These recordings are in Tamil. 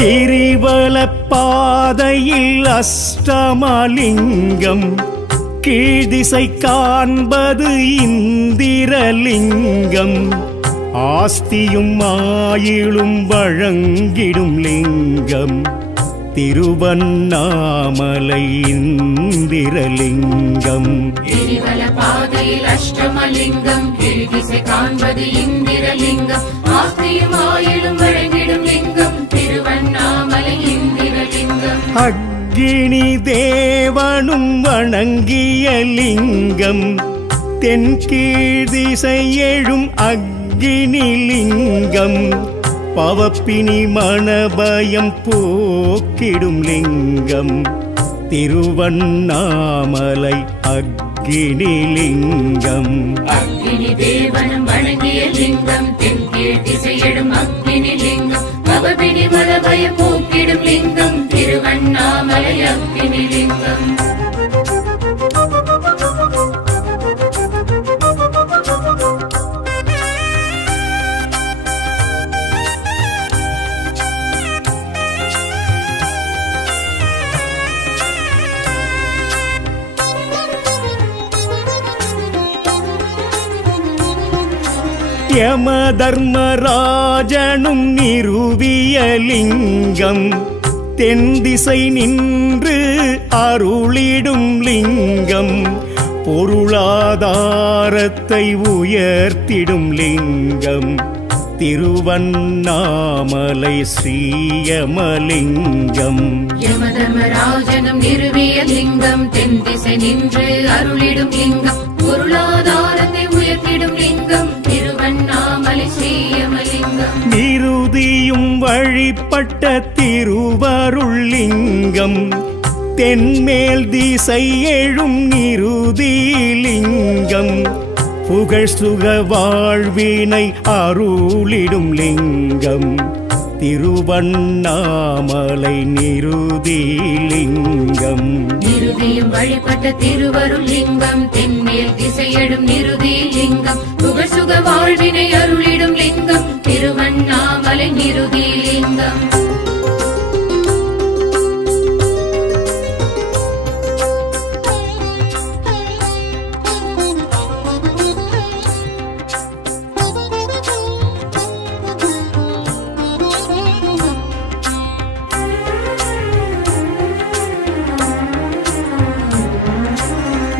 கிரிவல பாதையில் அஷ்டமலிங்கம், கீழ்திசை காண்பது இந்திரலிங்கம், ஆஸ்தியும் ஆயிலும் வழங்கிடும் லிங்கம், திருவண்ணாமலை இந்திரலிங்கம். கிரிவல பாதையில் அஷ்டமலிங்கம், கீழ்திசை காண்பது இந்திரலிங்கம், ஆஸ்தியும் ஆயிலும் வழங்கிடும் லிங்கம், திருவண்ணாமலை இந்திரலிங்கம். அக்கினி தேவனும் வணங்கிய லிங்கம், தென்கீழ்திசை எழும் அக்கினி லிங்கம், பவப்பினி மணபயம் போக்கிடும் லிங்கம், திருவண்ணாமலை அக்கினி லிங்கம். அக்கினி தேவனும் வணங்கிய லிங்கம், தென்கீழ் திசையிடும் அக்கினி லிங்கம், பவப்பினி மணபயம் போக்கிடும் லிங்கம், திருவண்ணாமலை அக்கினி லிங்கம். யம தர்மராஜனும் நிறுவிய லிங்கம், தென்திசை நின்று அருளிடும் லிங்கம், பொருளாதாரத்தை உயர்த்திடும் லிங்கம், திருவண்ணாமலை ஸ்ரீயமலிங்கம். யம தர்மராஜனும் நிறுவிய லிங்கம், தென்திசை நின்று அருளிடும் லிங்கம், பொருளாதாரத்தை உயர்த்திடும் லிங்கம், திருவண்ணாமலை ஸ்ரீயமலிங்கம். நிருதியும் வழிபட்ட திருவருள் லிங்கம், தென்மேல் திசை எழும் நிருதி லிங்கம், புகழ் சுக வாழ்வினை அருளிடும் லிங்கம், திருவண்ணாமலை நிருதி லிங்கம். நிருதியும் வழிபட்ட திருவருள் லிங்கம், தென்மேல் திசையடும் நிருதி லிங்கம், புகழ் சுக வாழ்வினை அருளிடும் லிங்கம், திருவண்ணாமலை நிருதி லிங்கம்.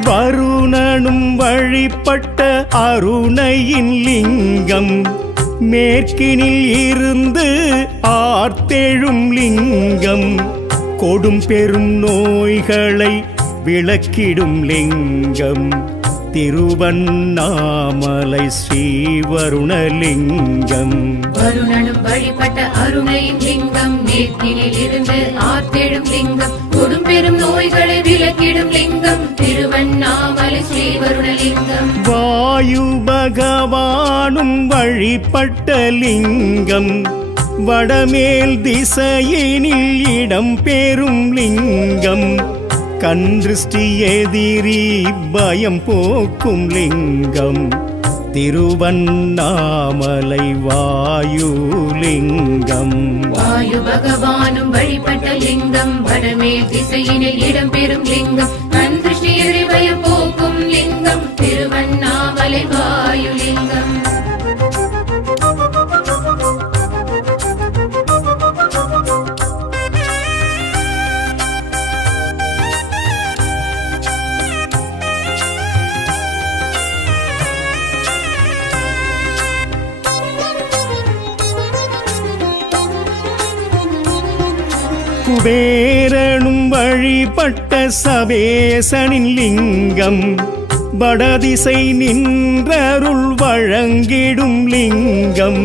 வருணனும் வழிபட்ட அருணையின் லிங்கம், மேற்கினில் இருந்து ஆர்த்தெழும் லிங்கம், கொடும் பெரும் நோய்களை விளக்கிடும் லிங்கம், திருவண்ணாமலை ஸ்ரீவருணலிங்கம். வருணனும் வழிபட்ட அருணையின் லிங்கம், மேற்கினில் இருந்து ஆர்த்தெழும் லிங்கம், கொடும் பெரும் நோய்களை விளக்கிடும் லிங்கம், திருவண்ணாமலை ஸ்ரீவருணலிங்கம். வாயு பகவானும் வழிபட்ட லிங்கம், வடமேல் திசையினில் இடம் பெறும் லிங்கம், கண்திருஷ்டி எதிரி பயம் போக்கும் லிங்கம், திருவண்ணாமலை வாயுலிங்கம். வாயு பகவானும் வழிபட்ட லிங்கம், வடமேல் திசையினில் இடம் பெறும் லிங்கம், கண்திருஷ்டி எதிரி பயம் போக்கும் லிங்கம், திருவண்ணாமலை வாயுலிங்கம். குபேரனும் வழிபட்ட சபேசனின் லிங்கம், வடதிசை நின்றருள் வழங்கிடும் லிங்கம்,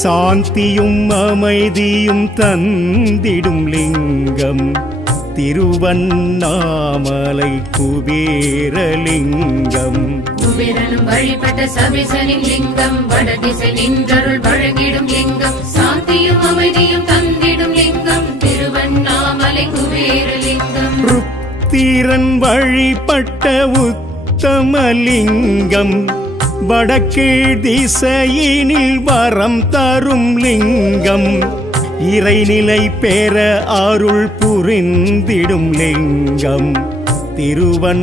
சாந்தியும் அமைதியும் தந்திடும் லிங்கம், திருவண்ணாமலை குபேரலிங்கம். குபேரனும் வழிபட்ட சபேசனின் லிங்கம், வடதிசை நின்றருள் வழங்கிடும் லிங்கம், சாந்தியும் அமைதியும் தந்திடும் லிங்கம், திருவண்ணாமலை குபேரலிங்கம். ருத்திரன் வழிபட்ட உத்தமலிங்கம், வடக்கீழ் திசையினில் வரம் தரும் லிங்கம், இறைநிலை பெற அருள் புரிந்திடும் லிங்கம் திருவண்ணாமலை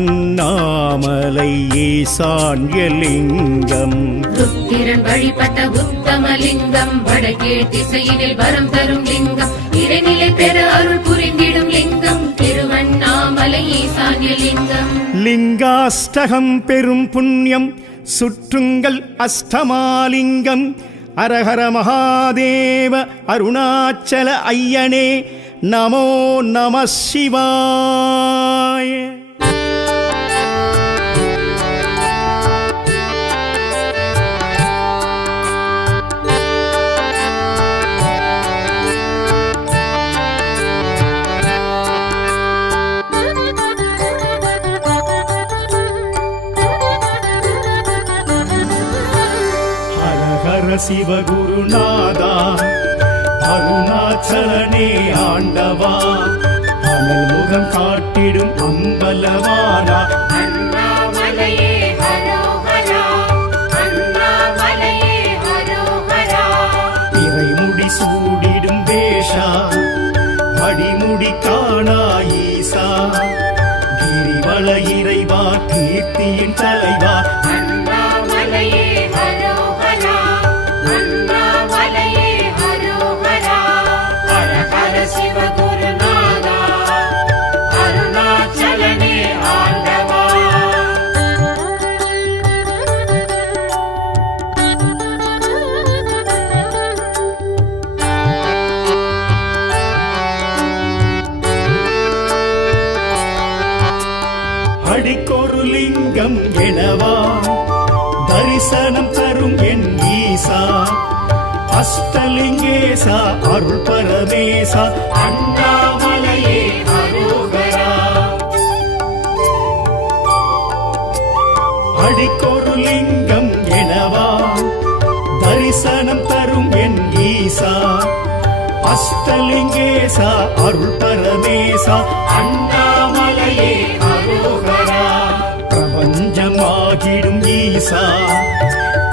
ஈசான்ய லிங்கம். ருத்திரன் வழிபட்ட உத்தமலிங்கம் வடகீழ் திசையினில் வரம் தரும் லிங்கம் இறைநிலை பெற அருள் புரிந்திடும் லிங்கம் திருவண்ணாமலை ஈசான்ய லிங்கம். லிங்காஷ்டகம் பெரும் புண்ணியம் சுற்றுங்கள் அஷ்டமாலிங்கம். அரஹர மகாதேவ அருணாச்சல ஐயனே நமோ நம சிவாய. சிவகுருநாதா அருணாச்சலனே ஆண்டவா அனல் முகம் காட்டிடும் அம்பலவானா அண்ணாமலையே ஹரோஹரா அண்ணாமலையே ஹரோஹரா. இறைமுடி சூடிடும் வேஷா அடிமுடி காணா ஈசா கிரிவல இறைவா கீர்த்தியின் தலைவா அண்ணாமலையே ஹரோஹரா அண்ணாமலையே ஹரோஹரா. ஹர ஹர சிவகுருநாதா அருணாச்சலனே ஆண்டவா. அடிக்கொரு லிங்கம் எனவா தரிசனம் தரும் என் ஈசா அஷ்டலிங்கேசா அருள் பரமேசா அண்ணாமலையே ஹரோஹரா. அடிக்கொரு லிங்கம் எனவா தரிசனம் தரும் என் ஈசா அஷ்டலிங்கேசா அருள் பரமேசா அண்ணாமலையே ஹரோஹரா. பிரபஞ்சமாகிடும் ஈசா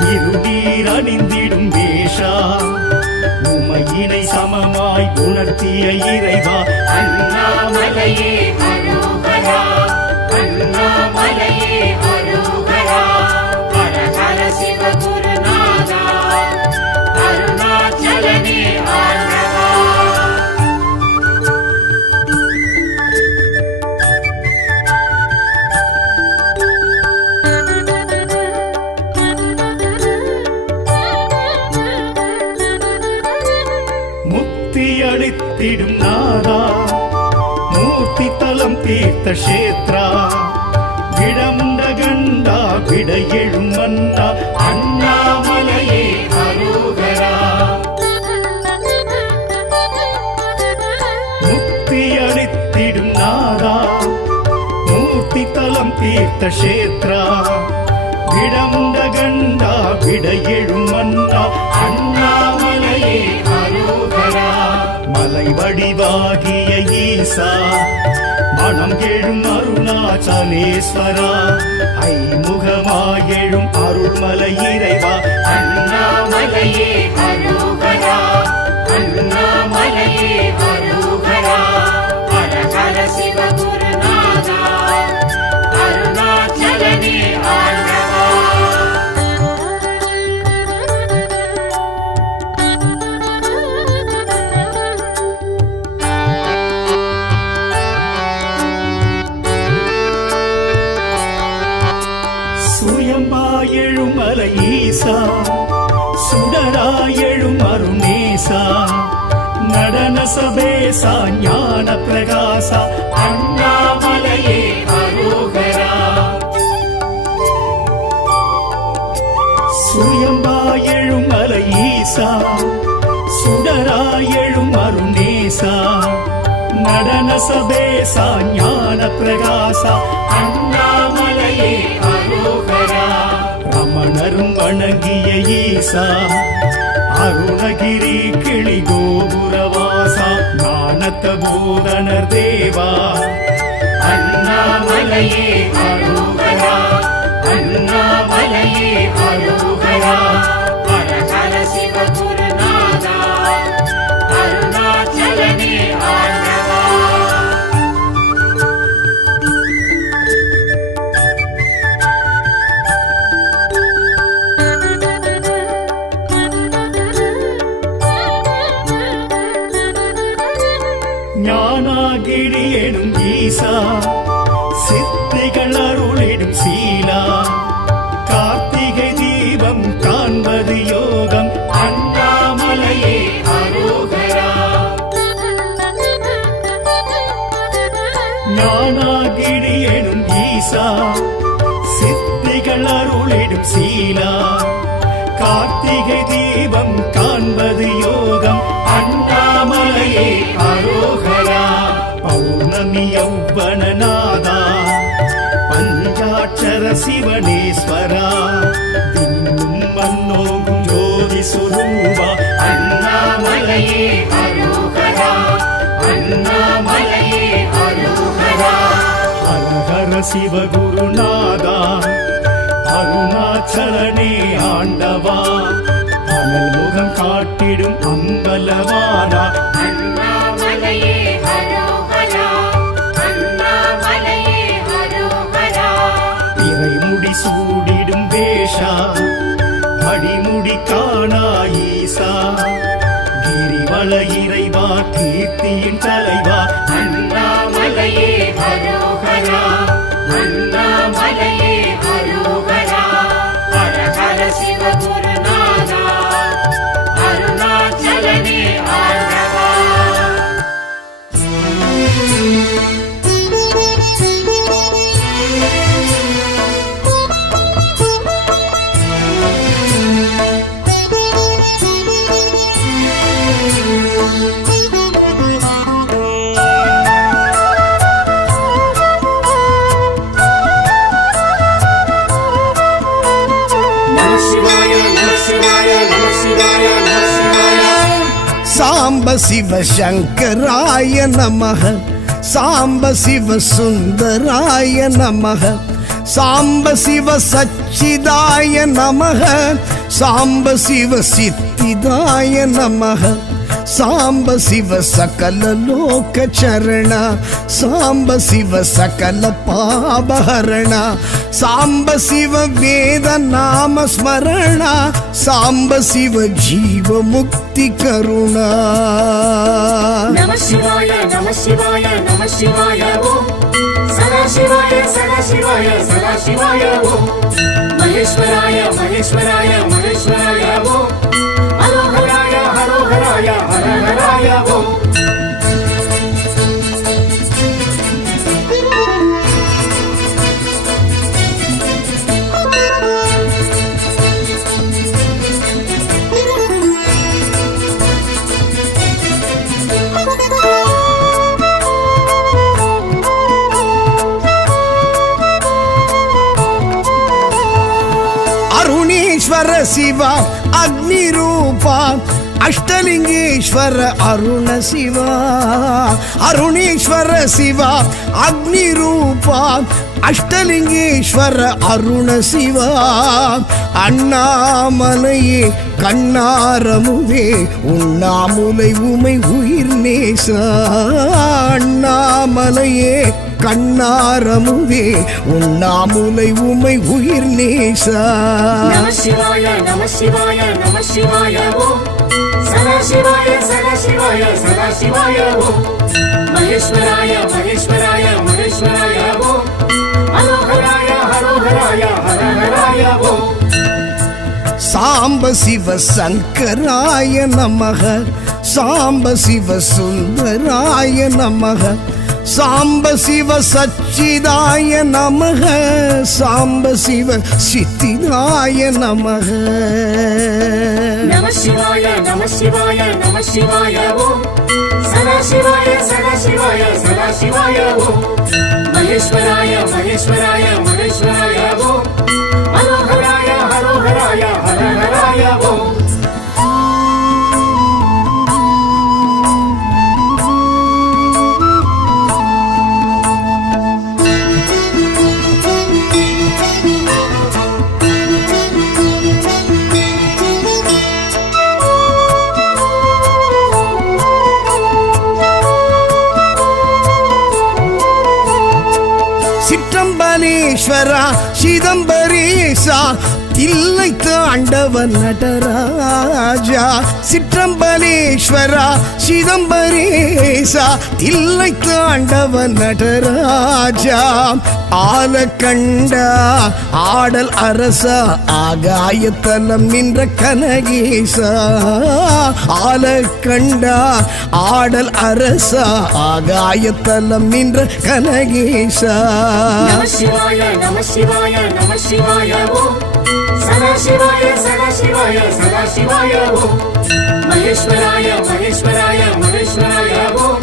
திருநீர் அணிந்திடும் வேஷா உமையினை சமமாய் உணர்த்திய இறைவா அண்ணாமலையே ஹரோஹரா அண்ணாமலையே ஹரோஹரா. ஹர ஹர சிவகுருநாதா அருணாச்சலனே ஆண்டவா. முக்தி அளித்திடும் நாதா மூர்த்தி தலம் தீர்த்த கஷேத்ரா விடமுண்ட கண்டா விட எழும் மன்னா அண்ணாமலையே ஹரோஹரா. முக்தி அளித்திடும் நாதா மூர்த்தி தலம் தீர்த்த கஷேத்ரா விடமுண்ட கண்டா விட எழும் மன்னா அண்ணாமலையே ஹரோஹரா. மலை வடிவாகிய ஈசா மனம் எழும் அருணாச்சலேஸ்வரா ஐமுகமாயெழும் அருள்மலை இறைவா அண்ணாமலையே ஹரோஹரா அண்ணாமலையே ஹரோஹரா. ஹர ஹர சிவகுருநாதா அருணாச்சலனே ஆண்டவா. சுயம்பாயெழும் மலை ஈசா சுடராயெழும் அருணேசா நடன சபேசா ஞான பிரகாசா அண்ணாமலையே ஹரோஹரா. சுயம்பாயெழும் மலை ஈசா சுடராயெழும் அருணேசா நடன சபேசா ஞான பிரகாசா அண்ணாமலையே ஹரோஹரா. ரமணரும் வணங்கிய ஈசா அருணகிரி கிளி கோபுரவாசா ஞானத்த போதனர் தேவா அண்ணாமலையே ஹரோஹரா அண்ணாமலையே ஹரோஹரா. ஹர ஹர சிவகுருநாதா அருணா ஞானாகிழியெனும் ஈசா சித்திகள் அருளிடும் சீலா கார்த்திகை தீபம் காண்பது யோகம் அண்ணாமலையே அரோகரா ஞானாகிழியெனும் ஈசா சித்திகள் அருளிடும் சீலா கார்த்திகை தீபம் காண்பது யோகம் அண்ணாமலையே அரோகரா பௌர்ணமி யௌவனநாதா பஞ்சாட்சர சிவனேஸ்வரா தின்னும் மன்னோகும் ஜோதி சுரூபா அண்ணாமலையே அரோகரா அண்ணாமலையே அரோகரா ஹரஹர சிவகுருநாதா அருணாச்சலனே ஆண்டவா அனல் முகம் காட்டிடும் அம்பலவானா அண்ணாமலையே அரோகரா அண்ணாமலையே அரோகரா இறைமுடி சூடிடும் வேஷா அடிமுடி காணா ஈசா கிரிவல இறைவா கீர்த்தியின் தலைவா அண்ணாமலையே அரோகரா அண்ணாமலையே அரோகரா ஹர ஹர சிவகுருநாதா அருணாச்சலனே ஆண்டவா நம சிவாய நம சிவாய நம சிவாய நம சிவாய சாம்ப சிவ சங்கராய நமஹ சாம்ப சிவ சுந்தராய நமஹ சாம்ப சிவ சச்சிதாய நமஹ சாம்ப சிவ சித்திதாய நமஹ சாம்ப சிவ சகல லோக சரண சாம்ப சிவ சகல பாபஹரண சாம்ப சிவ வேத நாம ஸ்மரண சாம்ப சிவ ஜீவ முக்தி கருணா நம சிவாய நம சிவாய நம சிவாய ஓம் சதா சிவாய சதா சிவாய சதா சிவாய ஓம் மகேஸ்வராய மகேஸ்வராய மகேஸ்வராய ஓம் ஹரோஹராய ஹரோஹராய ஹரஹராய ஓம் ಅರುಣೇಶ್ವರ ಶಿವ ಅಗ್ನಿ ರೂಪ ಅಷ್ಟಲಿಂಗೇಶ್ವರ ಅರುಣ ಶಿವ ಅರುಣೇಶ್ವರ ಶಿವ ಅಗ್ನಿ ರೂಪ அஷ்டலிங்கேஸ்வர அருண சிவா அண்ணாமலையே கண்ணாரமுவே உண்ணாமுலை உமை உயிர் நேசா அண்ணாமலையே கண்ணாரமுவே உண்ணாமுலை உமை உயிர் நேசா நம சிவாய நம சிவாய நம சிவாய ஓம் சதா சிவாய சதா சிவாய சதா சிவாய ஓம் மகேஸ்வராய மகேஸ்வராய மகேஸ்வராய ஓம் ஹரோஹராய ஹரோஹராய ஹரஹராய ஓம் சாம்ப சிவ சங்கராய நமக சாம்ப சிவ சுந்தராய நமக சாம்ப சிவ சச்சிதாய நமக சாம்ப சிவ சித்திதாய நமக நம சிவாய நம சிவாய நம சிவாய ஓம் சதா சிவாய சதா சிவாய சதா சிவாய ஓம் மகேஸ்வராய மகேஸ்வராய மகேஸ்வராய ஓம் ஹரோஹராய ஹரோஹராய ஹரஹராய ஓம் சிற்றம்பலேஸ்வரா சிதம்பரேசா தில்லை தாண்டவன் நடராஜா சிற்றம்பலேஸ்வரா சிதம்பரேசா தில்லை தாண்டவன் நடராஜா ஆலக்கண்டா ஆடல் அரசா ஆகாயத்தலம் நின்ற கனகேசா ஆலக்கண்டா ஆடல் அரசா ஆகாயத்தலம் நின்ற கனகேசா நம சிவாய நம சிவாய நம சிவாய ஓம் சதா சிவாய சதா சிவாய சதா சிவாய ஓம் மகேஸ்வராய மகேஸ்வராய மகேஸ்வராய ஓம்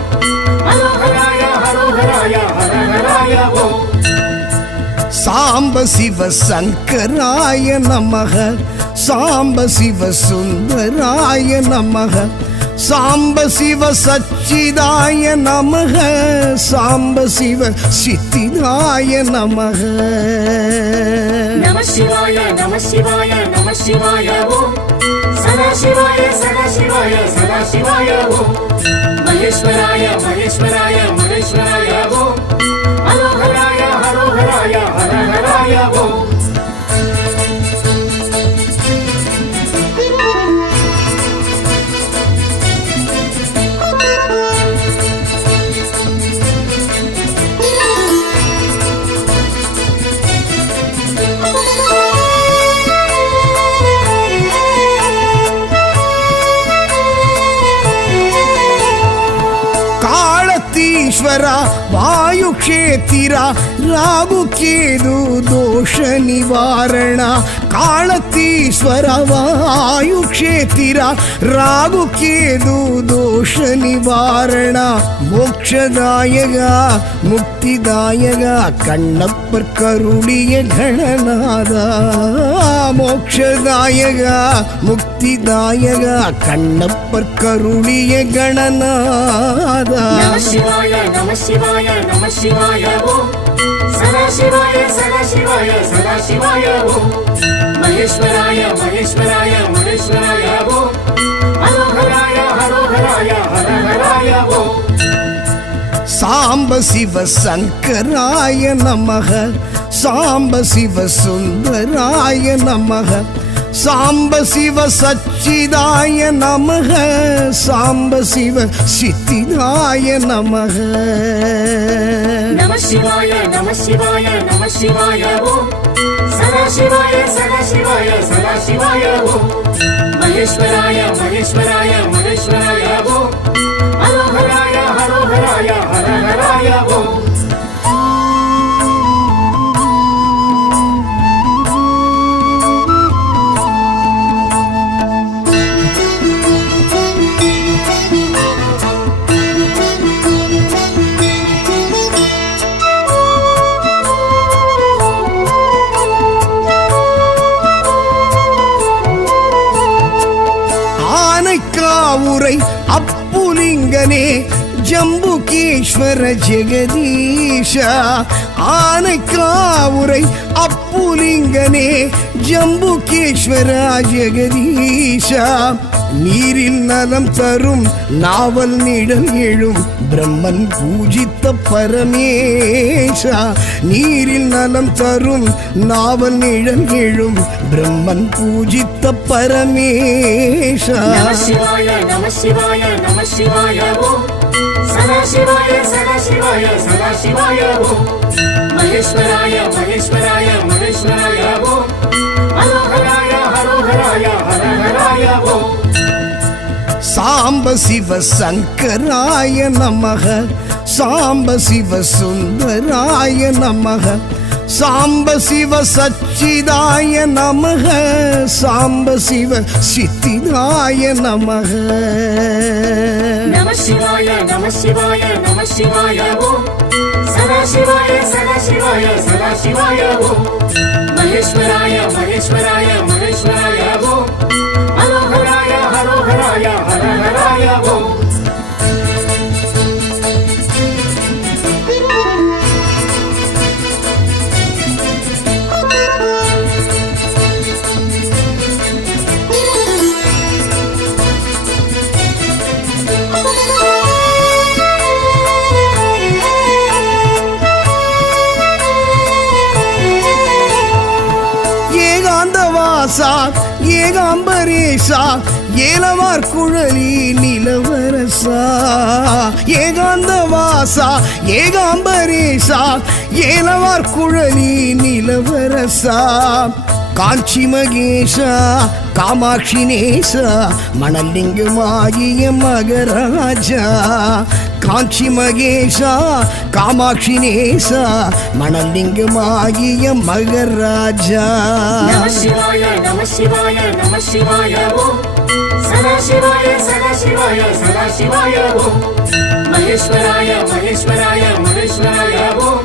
ஹரோஹராய ஹரோஹராய ஹரஹராய ஓம் சாம்ப சிவ சங்கராய நமக சாம்ப சிவ சுந்தராய நமக சாம்ப சிவ சச்சிதாய நமக சாம்ப சிவ சித்திதாய நமக நம சிவாய நம சிவாய நம சிவாய ஓம் சதா சிவாய சதா சிவாய சதா சிவாய ஓம் மகேஸ்வராய மகேஸ்வராய மகேஸ்வராய ஓம் ஹரோஹராய ஹரோஹராய ஹரஹராய ஓம் ஈஸ்வரா வாயு க்ஷேத்திரா ராகு கேது தோஷ நிவாரண காலத்தீஸ்வர வாயு க்ஷேத்திரா ராகு கேது தோஷ நிவாரண மோக்ஷதாயகா முக்திதாயகா கண்ணப்பர் கருளிய கணநாதா மோக்ஷதாயகா முக்திதாயகா கண்ணப்பர் கருளிய கணநாதா நம சிவாய நம சிவாய நம சிவாய ஓம் சதா சிவாய சதா சிவாய சதா சிவாய ஓம் மகேஸ்வராய மகேஸ்வராய மகேஸ்வராய ஓம் ஹரோஹராய ஹரோஹராய ஹரஹராய ஓம் சாம்ப சிவ சங்கராய நமக சாம்ப சிவ சுந்தராய நமக சாம்ப சிவ சச்சிதாய நமக சாம்ப சிவ சித்திதாய நமக நம சிவாய நம சிவாய நம சிவாய ஓம் சதா சிவாய சதா சிவாய சதா சிவாய ஓம் மகேஸ்வராய மகேஸ்வராய மகேஸ்வராய ஓம் ஹரோஹராய ஹரோஹராய ஹரஹராய ஓம் ஆனைக்காவுரை அப்புலிங்கனே ஜம்புகேஸ்வர ஜெகதீஷா ஆனைக்காவுரை அப்புலிங்கனே ஜம்புகேஸ்வர ஜெகதீஷா நீரில் நலம் தரும் நாவல் நிழல் எழும் பிரம்மன் பூஜித்த பரமேஷா நீரில் நலம் தரும் நாவல் நிழல் எழும் பிரம்மன் பூஜித்த பரமேஷா நம சிவாய நம சிவாய நம சிவாய ஓம் சதா சிவாய சதா சிவாய சதா சிவாய ஓம் மகேஸ்வராய மகேஸ்வராய மகேஸ்வராய ஓம் ஹரோஹராய ஹரோஹராய ஹரஹராய ஓம் சாம்ப சிவ சங்கராய நமக சாம்ப சிவ சுந்தராய நமக சாம்ப சிவ சச்சிதாய நமக சாம்ப சிவ சித்திதாய நமக நம சிவாய நம சிவாய நம சிவாய ஓம் சதா சிவாய சதா சிவாய சதா சிவாய ஓம் மகேஸ்வராய மகேஸ்வராய மகேஸ்வராய ஓம் ஹரோஹராய ஹரோஹராய ஹரஹராய ஓம் வாசா ஏகாம்பரேசா ஏலவார் குழலி நிலவரசா ஏகாந்த வாசா ஏகாம்பரேசா ஏலவார் குழலி நிலவரசா காஞ்சி மகேஷா காமாட்சி நேசா மணலிங்கமாகிய மகராஜா காஞ்சி மகேஷா காமாட்சி நேசா மணலிங்கமாகிய மகராஜா நம சிவாய நம சிவாய நம சிவாய ஓம் சதா சிவாய சதா சிவாய சதா சிவாய ஓம் மகேஸ்வராய மகேஸ்வராய மகேஸ்வராய ஓம்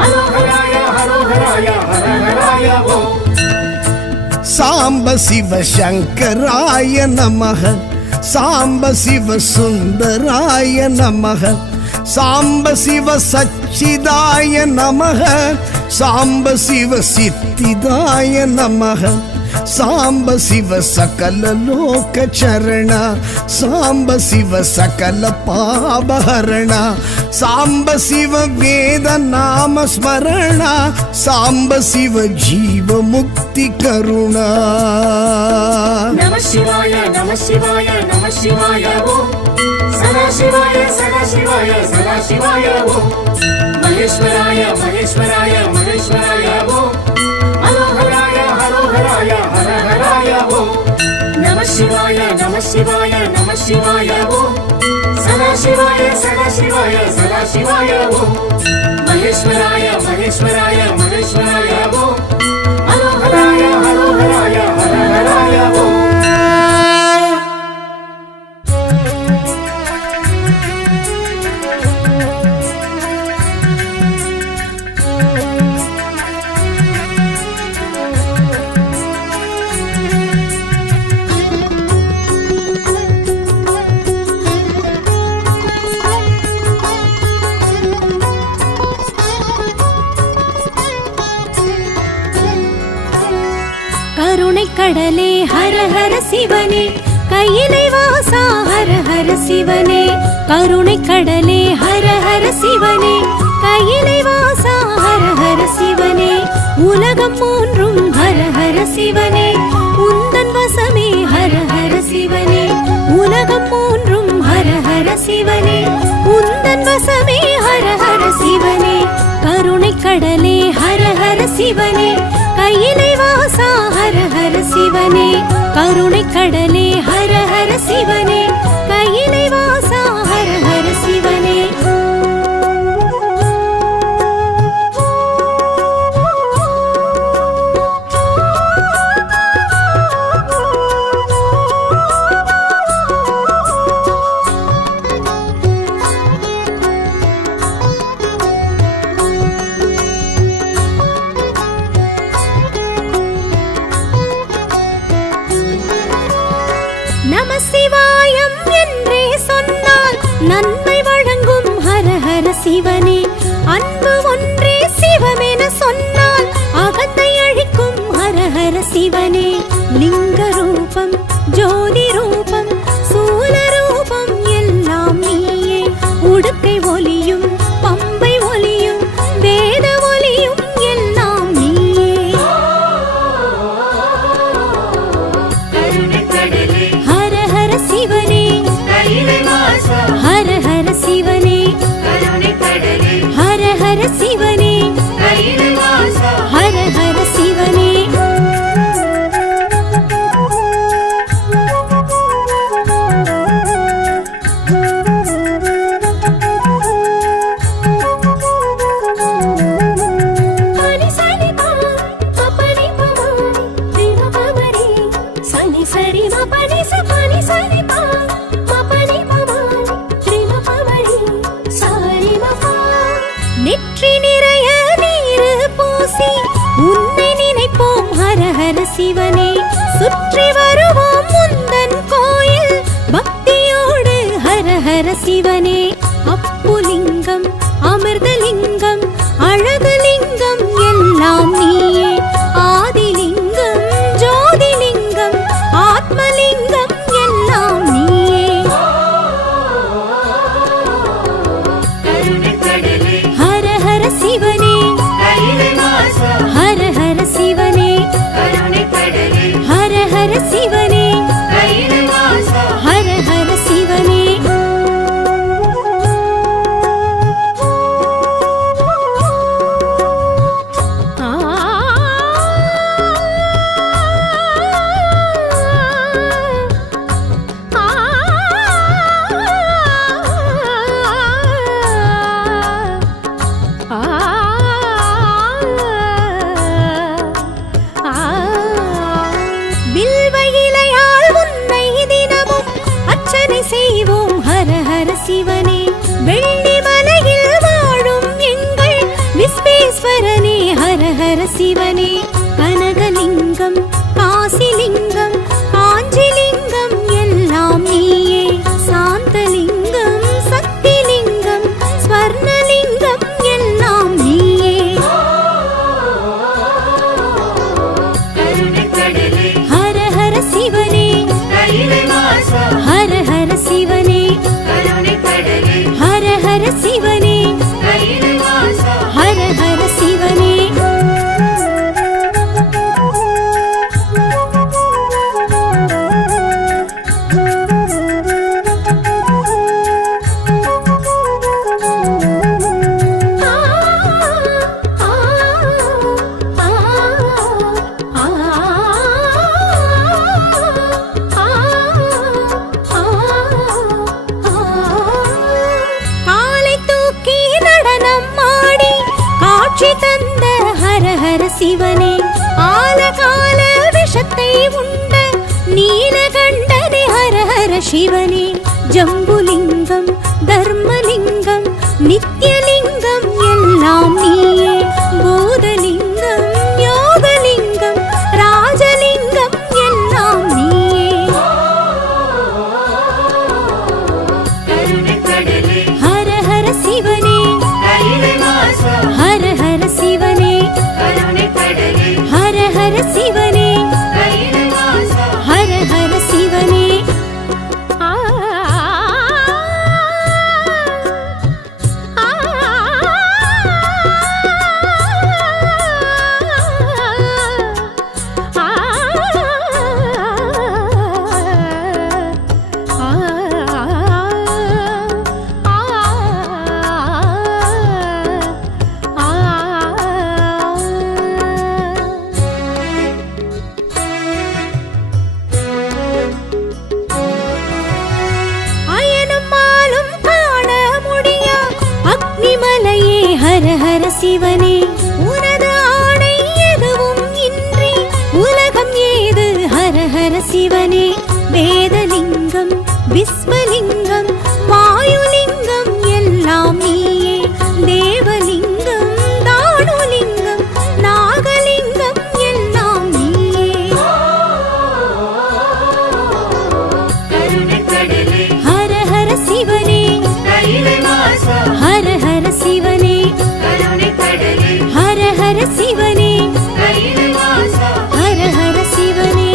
ஹரோஹராய ஹரோஹராய ஹரஹராய ஓம் சாம்ப சிவ சங்கராய நமஹ சாம்ப சிவ சுந்தராய நமஹ சாம்ப சிவ சச்சிதாய நமஹ சாம்ப சிவ சித்திதாய நமஹ சாம்ப சிவ சகல லோக சரண சாம்ப சிவ சகல பாபஹரண சாம்ப சிவ வேத நாம ஸ்மரண சாம்ப சிவ ஜீவ முக்தி கருணா நம சிவாய நம சிவாய நம சிவாய ஓம் சதா சிவாய சதா சிவாய சதா சிவாய ஓம் மகேஸ்வராய மகேஸ்வராய மகேஸ்வராய ஓம் ஹரோஹராய ஹரோஹராய ஹரஹராய ஓம் நம சிவாய நம சிவாய நம சிவாய ஓம் சதா சிவாய சதா சிவாய சதா சிவாய ஓம் மகேஸ்வராய மகேஸ்வராய மகேஸ்வராய ஓம் ஹரோஹராய ஹரோஹராய ஹரஹராய ஓம் கருணை கடலே ஹர ஹர சிவனே கையிலை வாசா ஹர ஹர சிவனே கருணை கடலே ஹர ஹர சிவனே கையிலை வாசா ஹர ஹர சிவனே உலகம் மூன்றும் ஹர ஹர சிவனே உந்தன் வசமே ஹர ஹர சிவனே உலகம் மூன்றும் ஹர ஹர சிவனே உந்தன் வசமே ஹர ஹர சிவனே கருணை கடலே ஹர ஹர சிவனே கையிலை வாசா ஹர ஹர சிவனே கருணை கடலே ஹர ஹர சிவனே கையிலை வாசா ஹர ஹர சிவனே நம சிவாயம் என்றே சொன்னால் நன்மை வழங்கும் ஹர ஹர சிவனே அன்பு ஒன்றே சிவமென சொன்னால் அகத்தை அழிக்கும் ஹர ஹர சிவனே லிங்க ரூபம் ஜோதி ரூபம் சூல ரூபம் எல்லாம் நீயே உடுக்கை ஒலியும் பம்பை ஒலியும் வேத ஒலியும் எல்லாம் நீயே ஹர ஹர சிவனே ஹர ஹர சிவனே ஹர ஹர சிவனே ஹர ஹர சிவனே நெற்றி நிறைய நீரு பூசி உன்னை நினைப்போம் ஹர ஹர சிவனே சுற்றி வருவோம் முந்தன் கோயில் பக்தியோடு ஹர ஹர சிவனே அப்புலிங்கம் அமிர்தலிங்கம் அழகுலிங்கம் எல்லாம் நீயே ஆதிலிங்கம் ஜோதிலிங்கம் ஆத்மலிங்கம் எல்லாம் நீயே ஹர ஹர சிவனே ஹர ஹர சிவனே செய்வோம் ஹர ஹர சிவனே. வெள்ளிமலையில் வாழும் எங்கள் விஸ்வேஸ்வரனே ஹர ஹர சிவனே. கனகலிங்கம் காசிலிங்கம் காஞ்சிலிங்கம் எல்லாம் நீயே. சாந்தலிங்கம் சக்திலிங்கம் ஸ்வர்ணலிங்கம் எல்லாம் நீயே. ஹர ஹர சிவனே ஹர ஹர சிவனே ஹர ஹர சிவனே ஹர ஹர சிவனே. சிவனே ஆலகால விஷத்தை உண்ட நீலகண்டனே ஹர ஹர சிவனே. ஜம்புலிங்கம் தர்மலிங்கம் நித்யலிங்கம் எல்லாம் நீயே. பூதலிங்கம் யோகலிங்கம் ராஜலிங்கம் எல்லாம் நீயே. ஹர ஹர சிவனே ஹர ஹர சிவனே ஹர ஹர சிவனே ஹர ஹர சிவனே. ஹர ஹர சிவனே உனது ஆணை எதுவும் இன்றி உலகம் ஏது ஹர ஹர சிவனே. வேதலிங்கம் விஸ்வலிங்கம் வாயுலிங்கம் எல்லாம் நீயே. தேவலிங்கம் தானுலிங்கம் நாகலிங்கம் எல்லாம் நீயே. ஹர ஹர சிவனே ஹர ஹர சிவனே ஹர ஹர சிவனே ஹர ஹர சிவனே.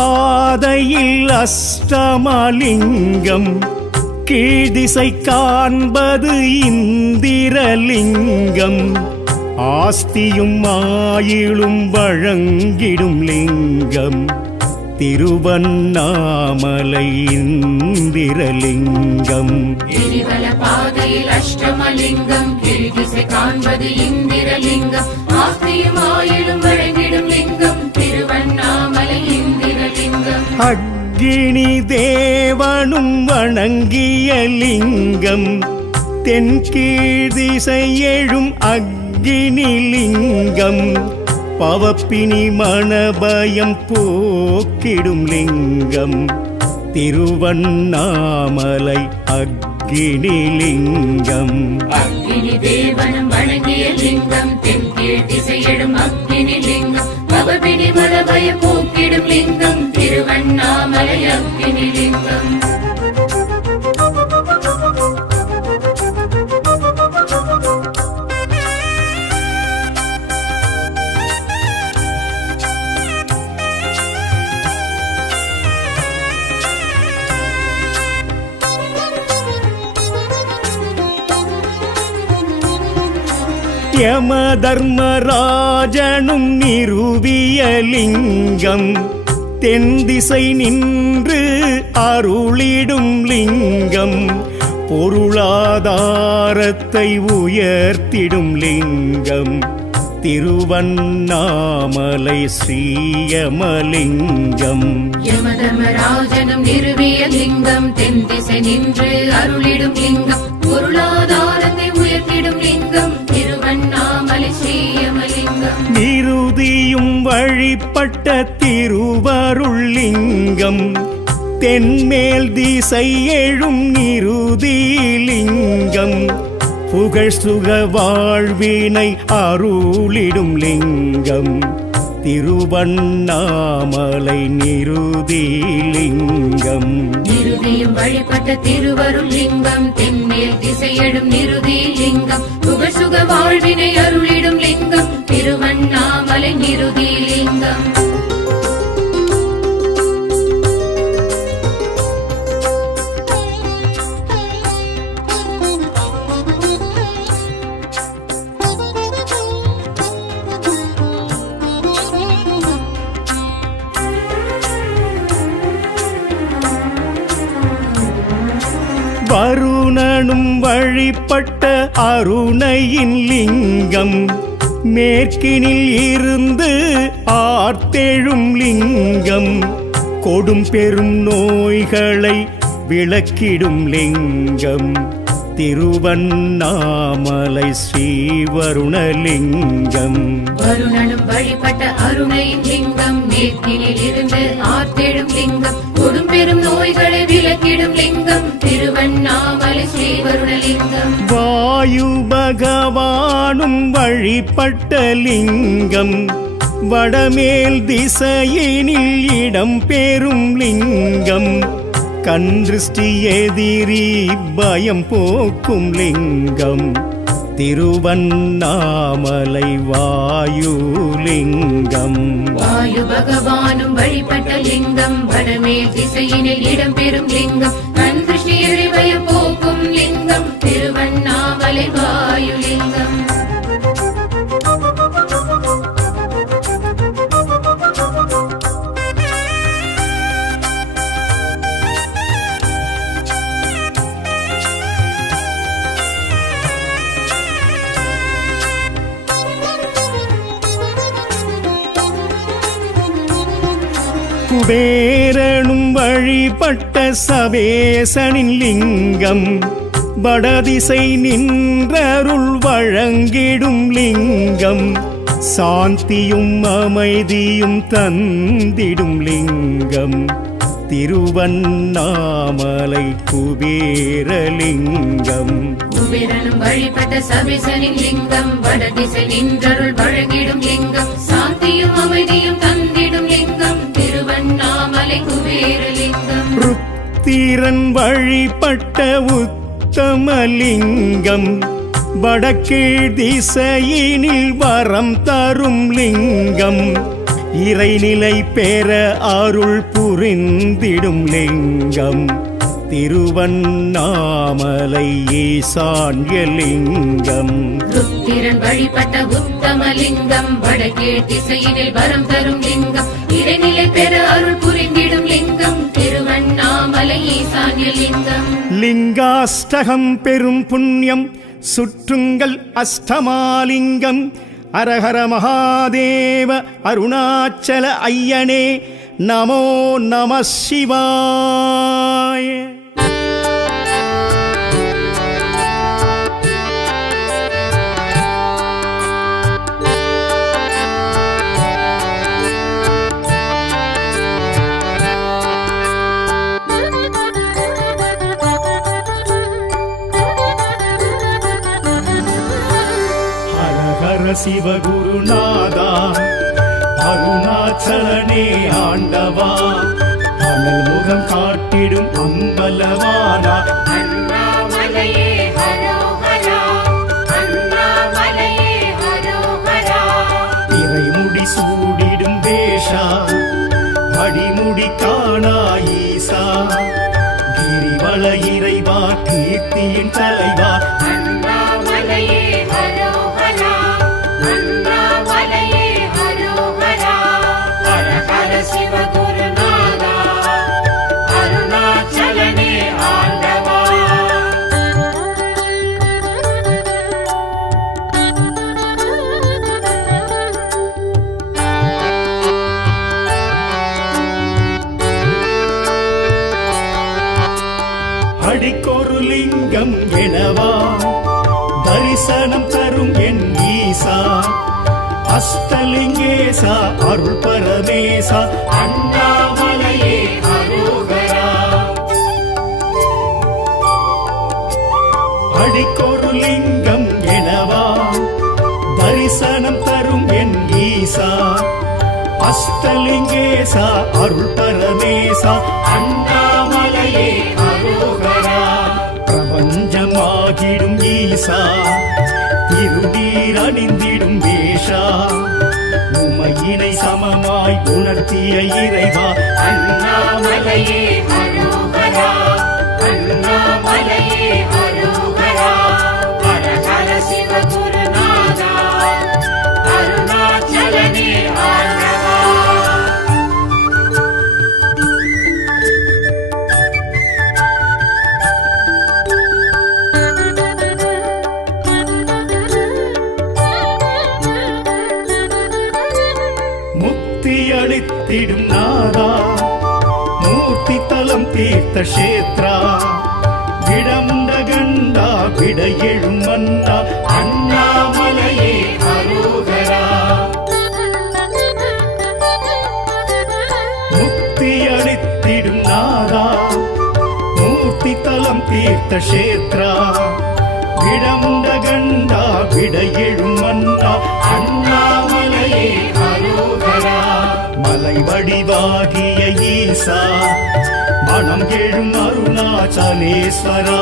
கிரிவலப்பாதையில் அஷ்டமலிங்கம் கீழ்திசை காண்பது இந்திரலிங்கம். ஆஸ்தியும் ஆயிலும் வழங்கிடும் லிங்கம் திருவண்ணாமலை இந்திரலிங்கம். கிரிவலப்பாதையில் அஷ்டமலிங்கம் கீழ்திசை காண்பது இந்திரலிங்கம். ஆஸ்தியும் ஆயிலும் வழங்கிடும் லிங்கம் திருவண்ணாமலை இந்திரலிங்கம். அக்னி தேவனும் வணங்கிய லிங்கம் தென்கீழ்திசை எழும் அக்னி லிங்கம். பவப்பினி மணபயம் போக்கிடும் லிங்கம் திருவண்ணாமலை அக்னி லிங்கம். அக்னி தேவனும் வணங்கிய லிங்கம் தென்கீழ் திசையிடும் அக்னி லிங்கம். பவப்பினி மணபயம் போக்கிடும் லிங்கம் திருவண்ணாமலை அக்னி லிங்கம். யம தர்மராஜனும் நிறுவிய லிங்கம் தென்திசை நின்று அருளிடும் லிங்கம். பொருளாதாரத்தை உயர்த்திடும் லிங்கம் திருவண்ணாமலை ஸ்ரீயமலிங்கம். யமதர்மராஜனும் நிறுவிய லிங்கம், தென் திசை நின்று அருளிடும் லிங்கம், பொருளாதாரத்தை உயர்த்திடும் லிங்கம், திருவண்ணாமலை ஸ்ரீயமலிங்கம். நிருதியும் வழிபட்ட திருவருள் லிங்கம், தென்மேல் திசை எழும் நிருதி லிங்கம், புகழ் சுக வாழ்வினை அருளிடும் லிங்கம், திருவண்ணாமலை நிருதி லிங்கம். நிருதியும் வழிபட்ட திருவருள் லிங்கம், தென்மேல் திசையடும் நிருதி லிங்கம், புகழ் சுக வாழ்வினை அருளிடும் லிங்கம், திருவண்ணாமலை நிருதி லிங்கம். வருணனும் வழிபட்ட அருணையின் லிங்கம், மேற்கினில் இருந்து ஆர்த்தெழும் லிங்கம், கொடும் பெரும் நோய்களை விளக்கிடும் லிங்கம், திருவண்ணாமலை ஸ்ரீவருணலிங்கம். வருணனும் வழிபட்ட அருணையின் லிங்கம், மேற்கினில் இருந்து ஆர்த்தெழும் லிங்கம், கொடும் பெரும் நோய்களை விளக்கிடும் லிங்கம், திருவண்ணாமலை ஸ்ரீவருணலிங்கம். வாயு பகவானும் வழிபட்ட லிங்கம், வடமேல் திசையினில் இடம் பெறும் லிங்கம், கன்றிஷ்டி எதிரி பயம் போக்கும் லிங்கம், திருவண்ணாமலை வாயுலிங்கம். வாயு பகவானும் வழிபட்ட லிங்கம், வடமேல் திசையினில் இடம் பெறும் லிங்கம், கண் திருஷ்டி எதிரிபயம் போக்கும் லிங்கம், திருவண்ணாமலை வாயுலிங்கம். குபேரனும் வழிபட்ட சவேசனின் லிங்கம், வடதிசை நின்றருள் வழங்கிடும் லிங்கம், சாந்தியும் அமைதியும் தந்திடும் லிங்கம், திருவண்ணாமலை குபேரலிங்கம். குபேரனும் வழிபட்ட சவேசனின் லிங்கம், வடதிசை நின்றருள் வழங்கிடும் லிங்கம், சாந்தியும் அமைதியும் தந்திடும் லிங்கம், திருவண்ணாமலை குபேரலிங்கம். ருத்திரன் வழிபட்ட உத்தமலிங்கம், வடக்கீழ் திசையினில் வரம் தரும் லிங்கம், இறைநிலை பெற அருள் புரிந்திடும் லிங்கம், திருவண்ணாமலை ஈசான்யலிங்கம். ருத்திரன் வழிபட்ட உத்தமலிங்கம், வடக்கீழ் திசையினில் வரம் தரும் லிங்கம், இறைநிலை பெற அருள் புரிந்திடும் லிங்கம், திருவண்ணாமலை ஈசான்யலிங்கம். லிங்காஷ்டகம் பெரும் புண்ணியம் சுற்றுங்கள் அஷ்டமாலிங்கம், அரஹர மகாதேவ அருணாச்சல ஐயனே நமோ நம சிவாய. சிவகுருநாதா அருணாச்சலனே ஆண்டவா, அனல் முகம் காட்டிடும் அம்பலவானா, அண்ணாமலையே ஹரோஹரா, அண்ணாமலையே ஹரோஹரா. இறைமுடி சூடிடும் தேஷா, அடிமுடி காணா ஈசா, கிரிவல இறைவா கீர்த்தியின் தலைவா, அண்ணாமலையே ஹரோஹரா, அண்ணாமலையே ஹரோஹரா. ஹர ஹர சிவகுருநாதா, அருணாச்சலனே ஆண்டவா. தரிசனம் தரும் என் ஈசா அஷ்டலிங்கேசா அருள் பரமேசா அண்ணாமலையே அரோகரா அடிக்கொரு லிங்கம் எனவா தரிசனம் தரும் என் ஈசா அஷ்டலிங்கேசா அருள் பரமேசா அண்ணாமலையே அரோகரா பிரபஞ்சமாகிடும் ஈசா இருடீர் அணிந்திடும் வேஷா உமையினை சமமாய் உணர்த்திய இறைவா அண்ணாமலையே அரோகரா அண்ணாமலையே அரோகரா ஹர ஹர சிவ குருநாதா அருணாச்சலனே ஆண்டவா முக்தி அளித்திடும் நாதா மூர்த்தி தலம் தீர்த்த கஷேத்ரா விடமுண்ட கண்டா விட எழும் மன்னா அண்ணாமலையே அரோகரா முக்தி அளித்திடும் நாதா மூர்த்தி தலம் தீர்த்த கஷேத்ரா விடமுண்ட கண்டா விட எழும் மன்னா அண்ணாமலையே அரோகரா மலை வடிவாகிய ஈசா மனம் எழும் அருணாச்சலேஸ்வரா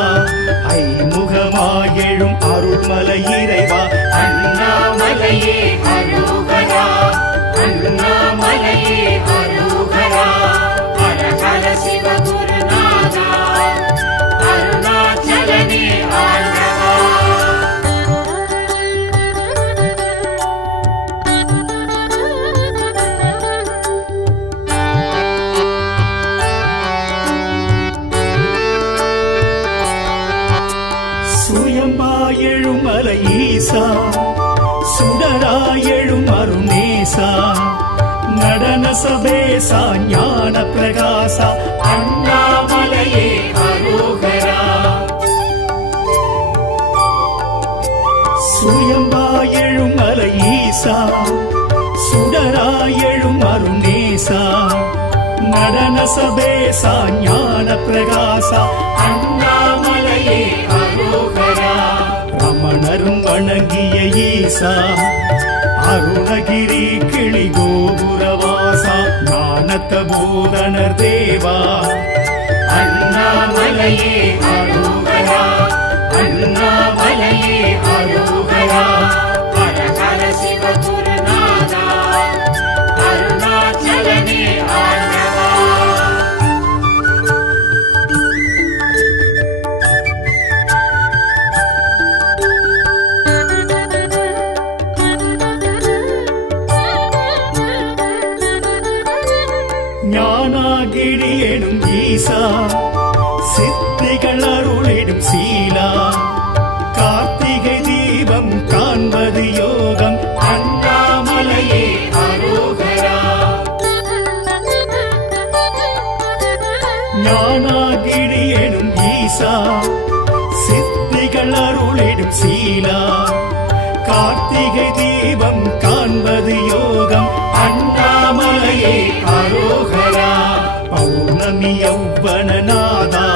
ஐமுகமாயெழும் அருள்மலை இறைவா அண்ணாமலையே அரோகரா அண்ணாமலையே அரோகரா ஹர ஹர சிவ குருநாதா அருணாச்சலனே ஆண்டவா சுயம்பாயெழும் மலை ஈசா சுடராயெழும் அருணேசா நடன சபேசா ஞான பிரகாசா அண்ணாமலையே அரோகரா சுயம்பாயெழும் மலை ஈசா சுடராயெழும் அருணேசா நடன சபேசா ஞான பிரகாசா அண்ணாமலையே அரோகரா ரமணரும் வணங்கிய ஈசா அருணகிரி கிளி கோபுரவாசா ஞானத்த போதனர் தேவா அண்ணாமலையே அரோகரா அண்ணாமலையே அரோகரா ஹர ஹர சிவ குருநாதா அருணாச்சலனே ஆண்டவா ஞானாகிரி எனும் ஈசா சித்திகள் அருளிடும் சீலா கார்த்திகை தீபம் காண்பது யோகம் அண்ணாமலையே அரோகரா ஞானாகிரி எனும் ஈசா சித்திகள் அருளிடும் சீலா கார்த்திகை தீபம் காண்பது யோகம் அண்ணாமலையே அரோகரா பௌர்ணமி யௌவனநாதா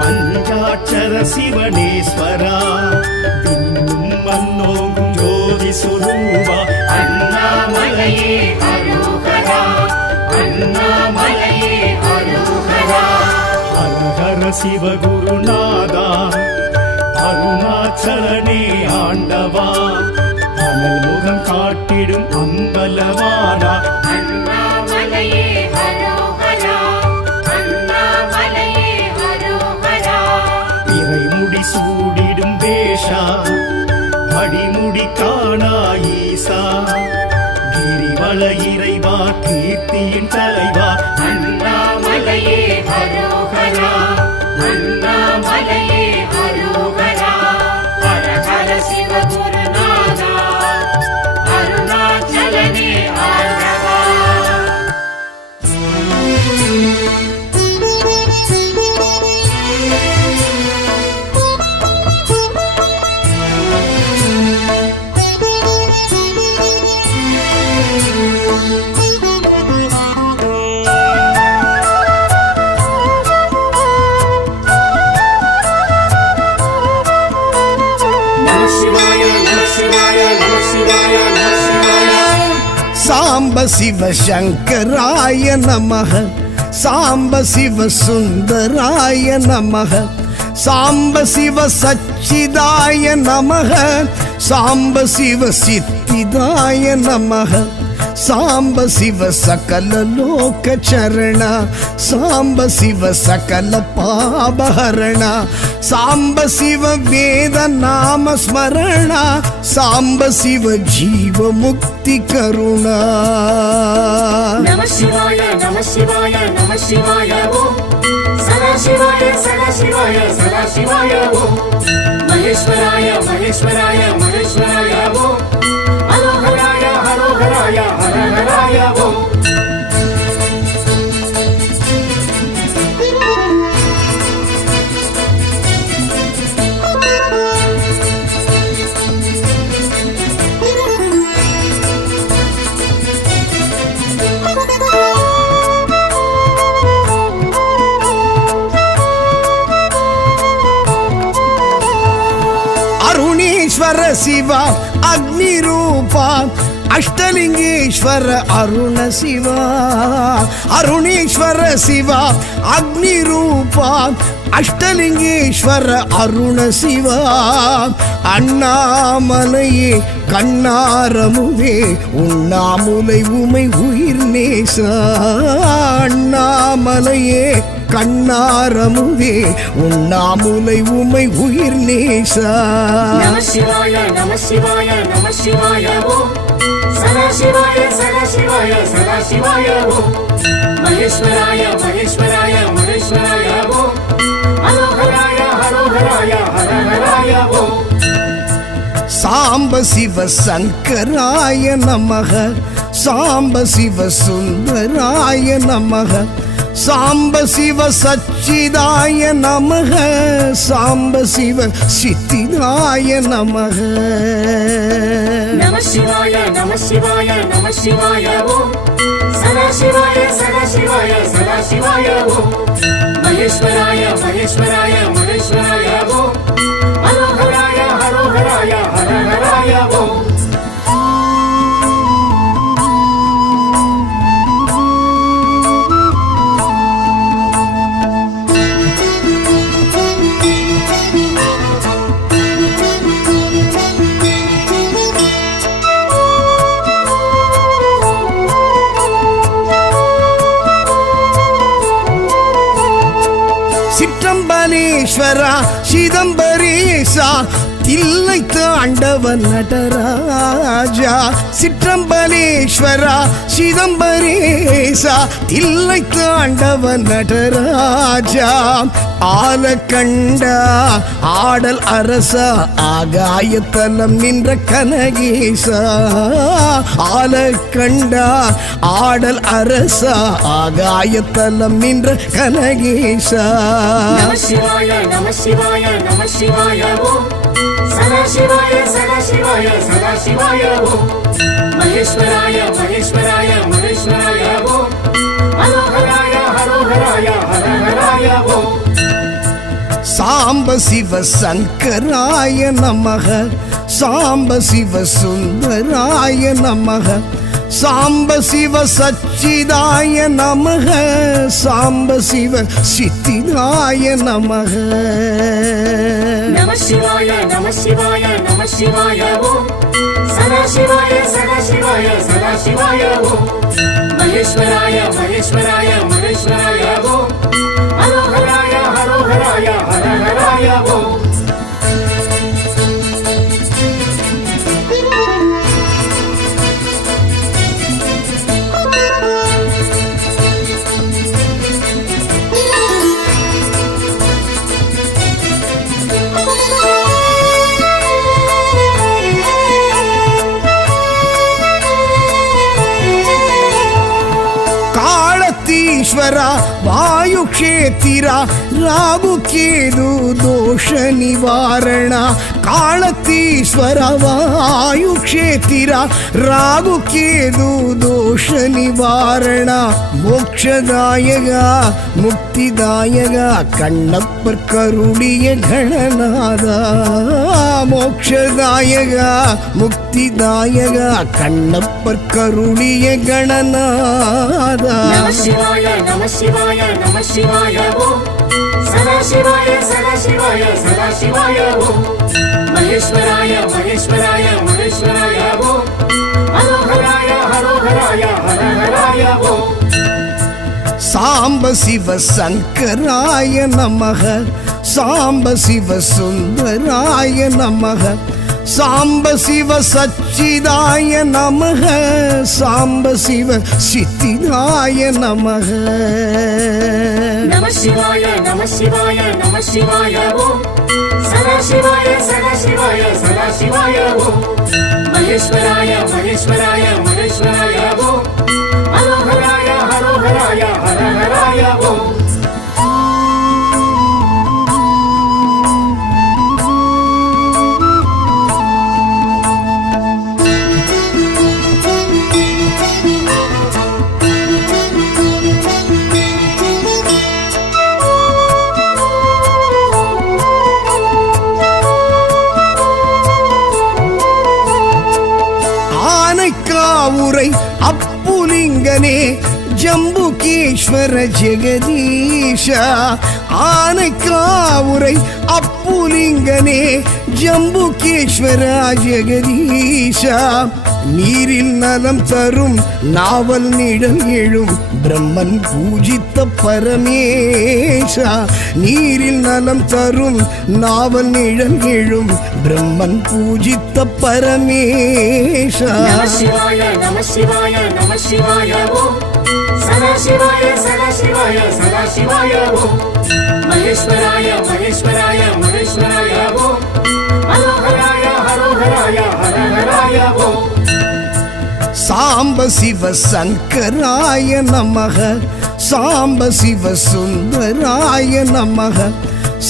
பஞ்சாட்சர சிவனேஸ்வரா விண்ணும் மண்ணோங்கும் ஜோதி சுரூபா அண்ணாமலையே அரோகரா அண்ணாமலையே அரோகரா ஹர ஹர சிவகுருநாதா அருணாச்சலனே ஆண்டவா அனல் முகம் காட்டிடும் அம்பலவானா அண்ணாமலையே அரோகரா அண்ணாமலையே அரோகரா இறைமுடி சூடிடும் வேஷா அடிமுடி காணா ஈசா கிரிவல இறைவா கீர்த்தியின் தலைவா அண்ணாமலையே அரோகரா அண்ணாமலையே அரோகரா ஹர ஹர சிவ குருநாதா அருணாச்சலனே ஆண்டவா சாம்ப சிவ சங்கராய நமக சாம்ப சிவ சுந்தராய நமக சாம்ப சிவ சச்சிதாய நமக சாம்ப சிவ சித்திதாய நமக சாம்ப சிவ சகல லோக சரண சாம்ப சிவ சகல பாபஹரண சாம்ப சிவ வேத நாம ஸ்மரண சாம்ப சிவ ஜீவ முக்தி கருணா நம சிவாய நம சிவாய நம சிவாய ஓம் சதா சிவாய சதா சிவாய சதா சிவாய ஓம் மகேஸ்வராய மகேஸ்வராய மகேஸ்வராய ஓம் ஹரோஹராய ஹரோஹராய ஹரஹராய ஓம் ಅರುಣೇಶ್ವರ ಶಿವ ಅಗ್ನಿ ರೂಪ ಅಷ್ಟಲಿಂಗೇಶ್ವರ ಅರುಣ ಶಿವ ಅರುಣೇಶ್ವರ ಶಿವ ಅಗ್ನಿ ರೂಪ ಅಷ್ಟಲಿಂಗೇಶ್ವರ ಅರುಣ ಶಿವ அண்ணாமலையே கண்ணாரமுவே உண்ணாமுலை உமை உயிர் நேச அண்ணாமலையே கண்ணாரமுவே உண்ணாமுலை உமை உயிர் நேச நம சிவாய நம சிவாய நம சிவாய ஓம் சதா சிவாய சதா சிவாய சதா சிவாய ஓம் மகேஸ்வராய மகேஸ்வராய மகேஸ்வராய ஓம் ஹரோஹராய ஹரோஹராய ஹரஹராய ஓம் சாம்ப சிவ சங்கராய நமக சாம்ப சிவ சுந்தராய நமக சாம்ப சிவ சச்சிதாய நமக சாம்ப சிவ சித்திதாய நமக நம சிவாய நம சிவாய நம சிவாய ஓம் சதா சிவாய சதா சிவாய சதா சிவாய ஓம் மகேஸ்வராய மகேஸ்வராய மகேஸ்வராய ஓம் ஹரோஹராய ஹரோஹராய ஹரஹராய ஓம் சிற்றம்பலேஸ்வரா சிதம்பரேசா தில்லை தாண்டவன் நடராஜா சிற்றம்பலேஸ்வரா சிதம்பரேசா தில்லை தாண்டவன் நடராஜா ஆலக்கண்டா ஆடல் அரசா ஆகாயத்தலம் நின்ற கனகேசா ஆலக்கண்டா ஆடல் அரசா ஆகாயத்தலம் நின்ற கனகேசா நம சிவாய நம சிவாய நம சிவாய ஓம் சதா சிவாய சதா சிவாய சதா சிவாய ஓம் மகேஸ்வராய மகேஸ்வராய மகேஸ்வராய ஓம் ஹரோஹராய ஹரோஹராய ஹரஹராய ஓம் சாம்ப சிவ சங்கராய நமக சாம்ப சிவ சுந்தராய நமக சாம்ப சிவ சச்சிதாய நமக சாம்ப சிவ சித்திதாய நமக நம சிவாய நம சிவாய நம சிவாய ஓம் சதா சிவாய சதா சிவாய சதா சிவாய ஓம் மகேஸ்வராய மகேஸ்வராய மகேஸ்வராய ஓம் ஹரோஹராய ஹரோஹராய ஹரஹராய ஓம் ಈಶ್ವರ ವಾಯು ಕ್ಷೇತ್ರ ರಾಗು ಕೇದು ದೋಷ ನಿವಾರಣ ಕಾಳತೀಶ್ವರ ವಾಯು ಕ್ಷೇತ್ರ ರಾಗು ಕೇದು ದೋಷ ದೋಷ ನಿವಾರಣ ಮೋಕ್ಷದಾಯಕ ಮುಕ್ತಿದಾಯಕ ಕಣ್ಣಪ್ಪರ್ ಕರುಳಿಯ ಗಣನಾದ ಮೋಕ್ಷದಾಯಕ ಮುಕ್ತಿದಾಯಕ ಕಣ್ಣಪ್ಪರ್ ಕರುಳಿಯ ಗಣನಾದ நம சிவாய நம சிவாய நம சிவாய ஓம் சதா சிவாய சதா சிவாய சதா சிவாய ஓம் மகேஸ்வராய மகேஸ்வராய மகேஸ்வராய ஓம் ஹரோஹராய ஹரோஹராய ஹரஹராய ஓம் சாம்ப சிவ சங்கராய நமக சாம்ப சிவ சுந்தராய நமக சாம்ப சிவ சச்சிதாய நமக சாம்ப சிவ சித்திதாய நமக நம சிவாய நம சிவாய நம சிவாய ஓம் சதா சிவாய சதா சிவாய சதா சிவாய ஓம் மகேஸ்வராய மகேஸ்வராய மகேஸ்வராய ஓம் ஹரோஹராய ஹரோஹராய ஹரஹராய ஓம் ஆனைக்காவுரை அப்புலிங்கனே ஜம்புகேஸ்வர ஜெகதீஷ ஆனைக்காவுரை அப்புலிங்கனே ஜம்புகேஸ்வர ஜெகதீஷ நீரில் நலம் தரும் நாவல் நிழல் எழும் பிரம்மன் பூஜித்த பரமேஷா நீரில் நலம் தரும் நாவல் நிழல் எழும் பிரம்மன் பூஜித்த பரமேஷா நம சிவாய நம சிவாய நம சிவாய ஓம் சதா சிவாய சதா சிவாய சதா சிவாய ஓம் மகேஸ்வராய மகேஸ்வராய மகேஸ்வராய ஓம் ஹரோஹராய ஹரோஹராய ஹரஹராய ஓம் சாம்ப சிவ சங்கராய நமக சாம்ப சிவ சுந்தராய நமக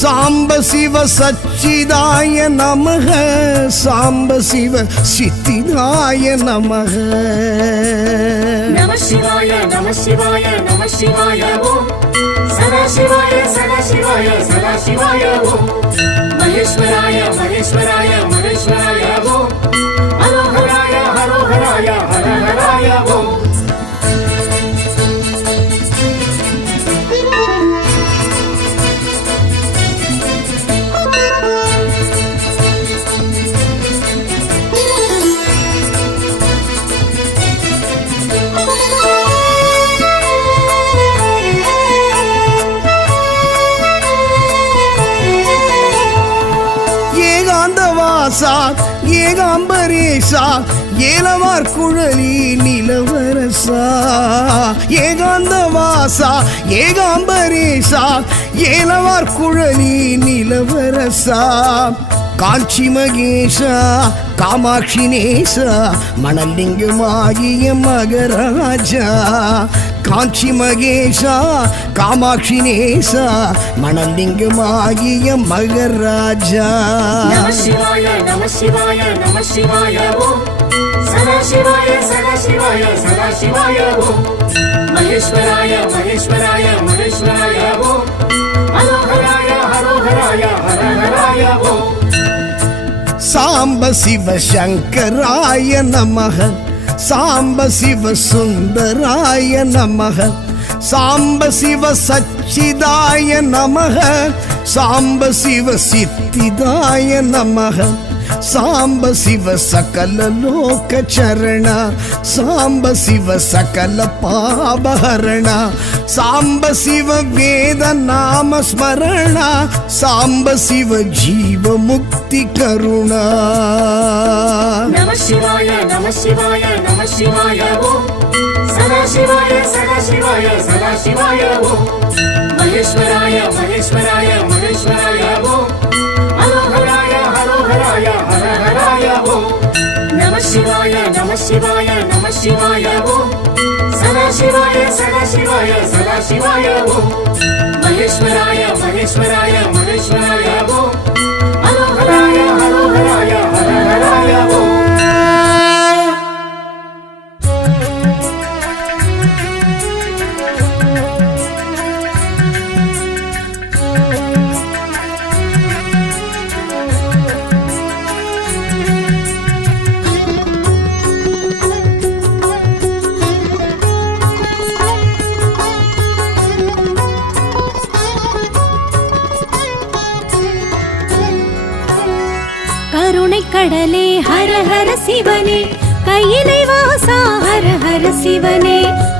சாம்ப சிவ சச்சிதாய நமக சாம்ப சிவ சித்திதாய நமக நம சிவாய நம சிவாய நம சிவாய ஓம் சதா சிவாய சதா சிவாய சதா சிவாய ஓம் மகேஸ்வராய மகேஸ்வராய மகேஸ்வராய ஓம் ஹரோஹராய ஹரோஹராய ஹரஹராய ஓம் ஏகாந்தவாசா ஏகாம்பரேசா ஏலவார் குழலி நிலவரசா ஏகாந்தவாசா ஏகாம்பரேசா ஏலவார் குழலி நிலவரசா காஞ்சி மகேஷா காமாட்சி நேசா மணலிங்கமாகிய மகராஜா காஞ்சி மகேஷா காமாட்சி நேசா மணலிங்கமாகிய மகராஜா நம சிவாய நம சிவாய நம சிவாய ஓம் சதா சிவாய சதா சிவாய சதா சிவாய ஓம் மகேஸ்வராய மகேஸ்வராய மகேஸ்வராய ஓம் ஹரோஹராய ஹரோஹராய ஹரஹராய ஓம் சாம்ப சிவ சங்கராய நமக சாம்ப சிவ சுந்தராய நமக சாம்ப சிவ சச்சிதாய நமக சாம்ப சிவ சித்திதாய நமக சாம்ப சிவ சகல லோக சரண சாம்ப சிவ சகல பாபஹரண சாம்ப சிவ வேத நாம ஸ்மரண சாம்ப சிவ ஜீவ முக்தி கருணா நம சிவாய நம சிவாய நம சிவாய ஓம் சதா சிவாய சதா சிவாய சதா சிவாய ஓம் மகேஸ்வராய மகேஸ்வராய மகேஸ்வராய ஓம் ஹரோஹராய ஹரோஹராய ஹரஹராய ஓம் நம சிவாய நம சிவாய நம சிவாய ஓம் சதா சிவாய சதா சிவாய சதா சிவாய ஓம் மகேஸ்வராய மகேஸ்வராய மகேஸ்வராய ஓம் ஹரோஹராய ஹரோஹராய ஹரஹராய ஓம் கடலே ஹர ஹர சிவனே கையிலை வாசா ஹர ஹர சிவனே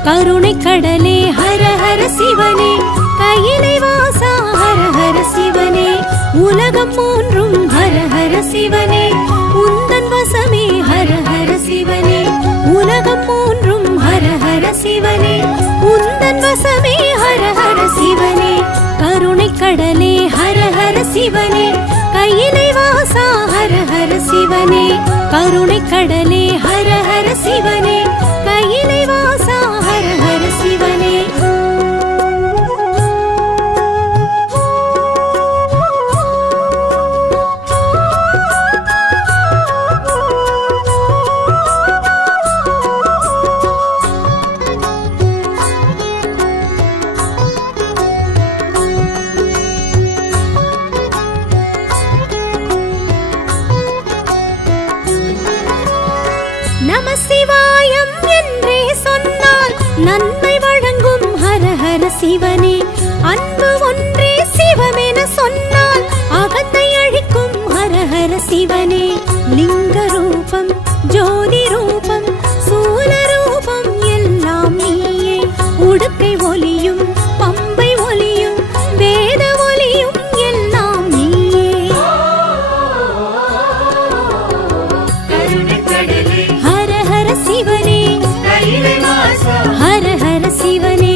கருணை கடலே ஹர ஹர சிவனே கையிலை வாசா ஹர ஹர சிவனே உலகம் மூன்றும் ஹர ஹர சிவனே உந்தன் வசமே ஹர ஹர சிவனே உலகம் மூன்றும் ஹர ஹர சிவனே உந்தன் வசமே ஹர ஹர சிவனே கருணை கடலே ஹர ஹர சிவனே கையிலை வாசா ஹர ஹர சிவனே கருணை கடலே ஹர ஹர சிவனே கையிலை வாசா ஹர ஹர சிவனே நம சிவாயம் என்றே சொன்னால் நன்மை வழங்கும் ஹர ஹர சிவனே அன்பு ஒன்றே சிவமென சொன்னால் அகத்தை அழிக்கும் ஹர ஹர சிவனே லிங்க ரூபம் ஜோதி ரூபம் சூல ரூபம் எல்லாம் நீயே உடுக்கை ஒலியும் பம்பை ஒலியும் வேத ஒலியும் எல்லாம் நீயே ஹர ஹர சிவனே ஹர ஹர சிவனே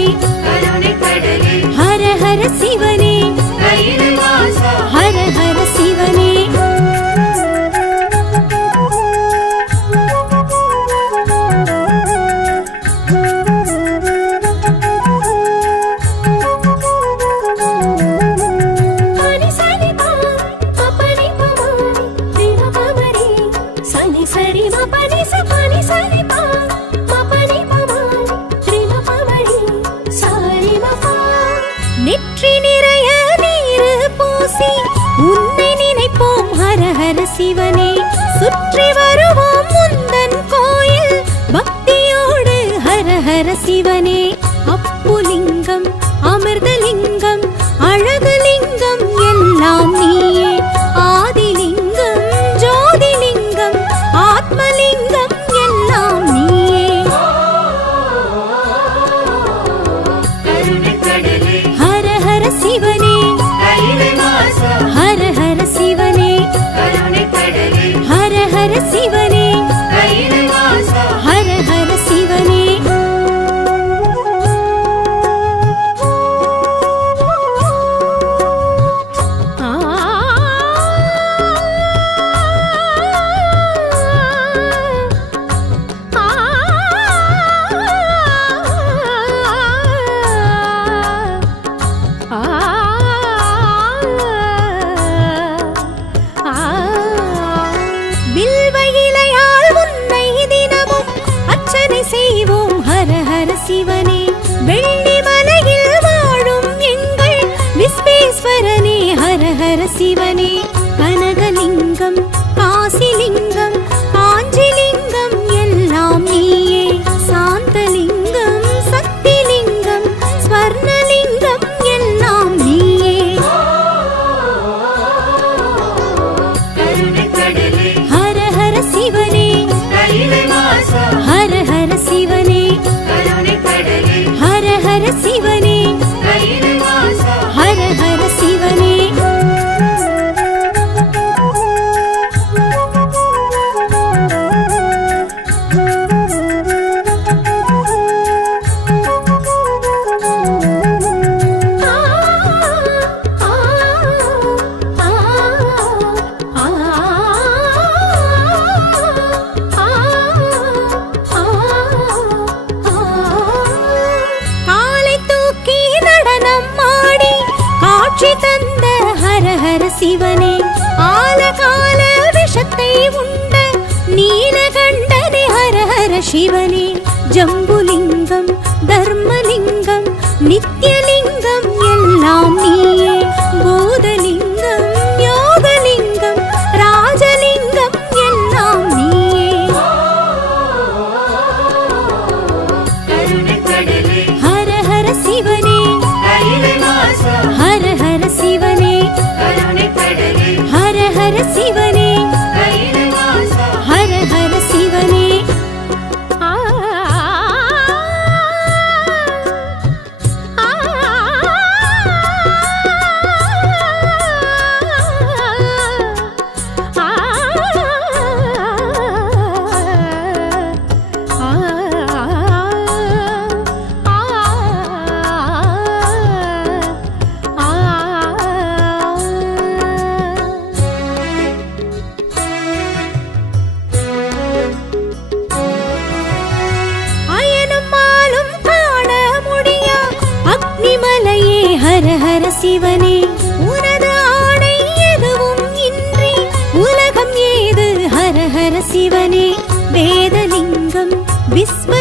ஹர ஹர சிவனே ஹர ஹர சிவனே பனி சரி பா பனி பமா தேவ பமரி சனி சரி ம பனி ச பனி சரி பா பனி பமா தேவ பமரி சரி ம பா நெற்றி நிறைய நீர் பூசி உன்னை நினைப்போம் ஹர ஹர சிவனே சுற்றி வருவோம் முந்தன் கோயில் பக்தியோடு ஹர ஹர சிவனே அப்புலிங்கம் அமிர்தலிங்கம் அழகுலிங்கம் எல்லாம் நீயே ஆதிலிங்கம் ஜோதிலிங்கம் ஆத்மலிங்கம் எல்லாம் நீயே ஹர ஹர சிவனே ஹர ஹர சிவனே ஹர ஹர சிவனே ஹர ஹர சிவனே ஆ வில்வ இலையால் உன்னை தினமும் அர்ச்சனை செய்வோம் ஹர ஹர சிவனே வெள்ளி மலையில் வாழும் எங்கள் விஸ்வேஸ்வரனே ஹர ஹர சிவனே கனகலிங்கம் காசிலிங்கம் காஞ்சிலிங்கம் எல்லாம் நீயே சாந்தலிங்கம் சக்திலிங்கம் ஸ்வர்ணலிங்கம் எல்லாம் நீயே ஹர ஹர சிவனே ஹர ஹர சிவனே ஹர ஹர சிவனே ஹர ஹர சிவனே காலை தூக்கி நடனம் ஆடி காட்சி தந்த ஹர ஹர சிவனே ஆலகால விஷத்தை உண்ட நீலகண்டனே ஹர ஹர சிவனே ஜம்புலிங்கம் தர்மலிங்கம் நித்யலிங்கம் எல்லாம் நீயே பூதலிங்கம் யோகலிங்கம் ராஜலிங்கம் எல்லாம் நீயே ஹர ஹர சிவனே ஹர ஹர சிவனே ஹர ஹர சிவனே சிவனே உனது ஆணை எதுவும் இன்றி உலகம் ஏது ஹர ஹர சிவனே வேதலிங்கம் விஸ்வ